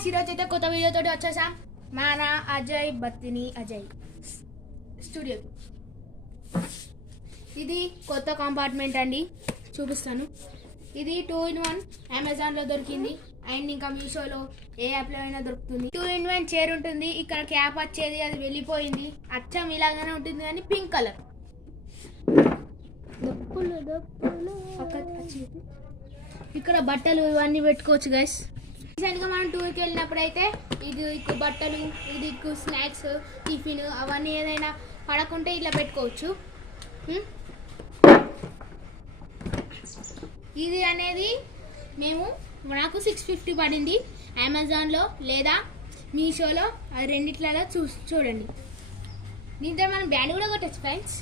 Guys ఈరోజు అయితే కొత్త వీడియోతో వచ్చేసాం మన అజయ్ బత్తిని అజయ్ స్టూడియో. ఇది కొత్త కంపార్ట్మెంట్ అండి, చూపిస్తాను. ఇది 2-in-1 అమెజాన్లో దొరికింది అండ్ ఇంకా మీషోలో ఏ యాప్లో అయినా దొరుకుతుంది. 2-in-1 చైర్ ఉంటుంది. ఇక్కడ క్యాప్ వచ్చేది, అది వెళ్ళిపోయింది. అచ్చం ఇలాగానే ఉంటుంది కానీ పింక్ కలర్. ఇక్కడ బట్టలు ఇవన్నీ పెట్టుకోవచ్చు గైస్. రీసెంట్గా మనం టూర్కి వెళ్ళినప్పుడు అయితే ఇది బట్టలు, ఇది స్నాక్స్, టిఫిన్ అవన్నీ ఏదైనా పడకుంటే ఇట్లా పెట్టుకోవచ్చు. ఇది అనేది నాకు 650 పడింది అమెజాన్లో లేదా మీషోలో. అది రెండిట్లలో చూడండి. దీంతో మనం బ్యాండ్ కూడా కొట్టచ్చు ఫ్రెండ్స్.